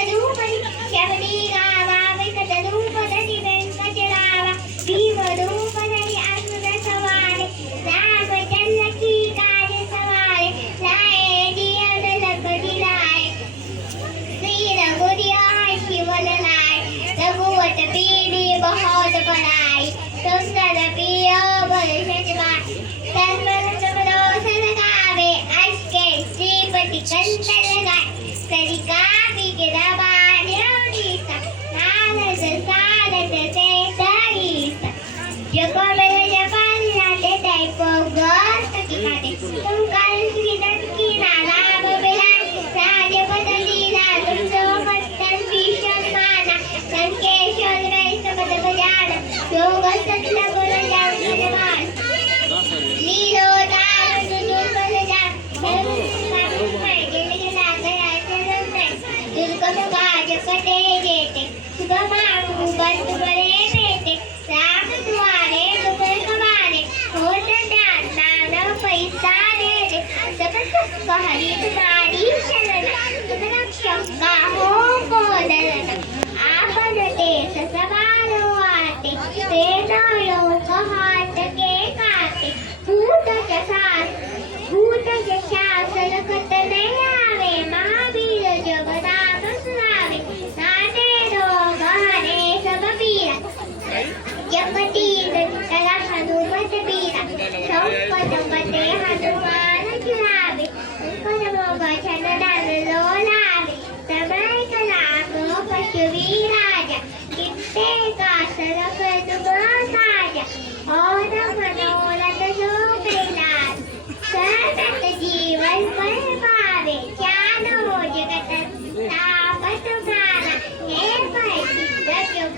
भीमरूपी शबरी गावा वेंकटरूपधरी वेंकटरावा भीमरूपधरी असुर सवारे रामचंद्र की काज सवारे लाए दिया लगड़ी लाए श्री रघुरिया शिवल लाए रघुवत पीड़ी बहुत बड़ाई सुंदर पियो बरसत बाई तन्मन समरोसन गावे अश्के श्रीपति कंठ लगाए करिका बिगड़ा सा नारद सारद ते दाईसा जगमेव जपाला ते दैको गस्त दिखाते तुम काल श्री की नाम बिलास राज बदलीला तुम जो मस्तन भीषण माना संकेश्वर वैस पद बजाना योग सत्य गुण जान मान लीलो दाम दुर्बल जान दुर्गम काज कटे जेते सुगमानु बंधु बरे बेटे राम द्वारे दुबर कमाने होत ज्ञान नाम पैसा दे सब सुख हरि तुम्हारी शरण तुम रक्षक काहो को डरना आपन देश सवारो आते तेनो लोक हाथ के काटे भूत शासन कत नहीं आवे महावीर जगदाप सुनावे नाते रोग हरे सब पीरा जपति तला हनुमत पीरा संपद मते हनुमान चुरावे पर मोग छनदान लोलावे समय कला पशु राजा कित्ते का सरक तुम साजा और मनोरथ शोभेलाल सतत जीवन पर पावे चालो जगत तापस गाना हे भाई सिद्ध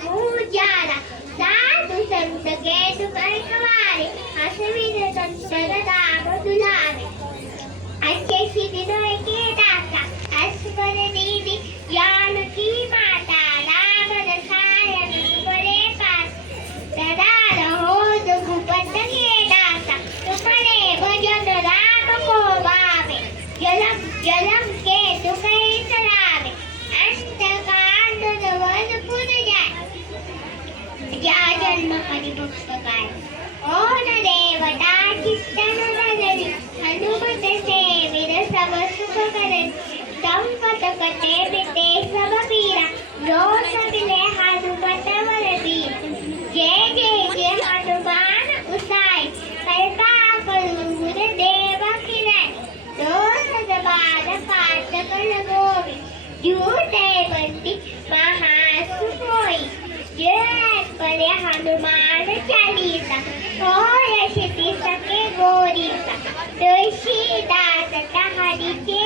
पूजाला साधु संत के दुकर कवारे हसविद संतर दाम दुलावे अच्छे सिद्धों के दाता अस्कर दीदी ज्ञान की माता राम रसायन परे पास सदा रहो दुखपत के दाता तुम्हारे भजन राम को भावे जलम के दुखे सरावे अंत कांड नवन पुन जाए या जन्म परिभक्त काय ओन देवता चित्तन नगरी हनुमत सेविर सब सुख करन संपत कटे बिते सब पीरा रोष मिले हनुमत वर वीर जय हनुमान उसाई कृपा करू गुर देव किरै दोष दबाद पाठ कर गोवी झूठे बंदी महासुख होई जय परे हनुमान चालीसा होय क्षिति सके गोरीसा तुलसीदास हरि के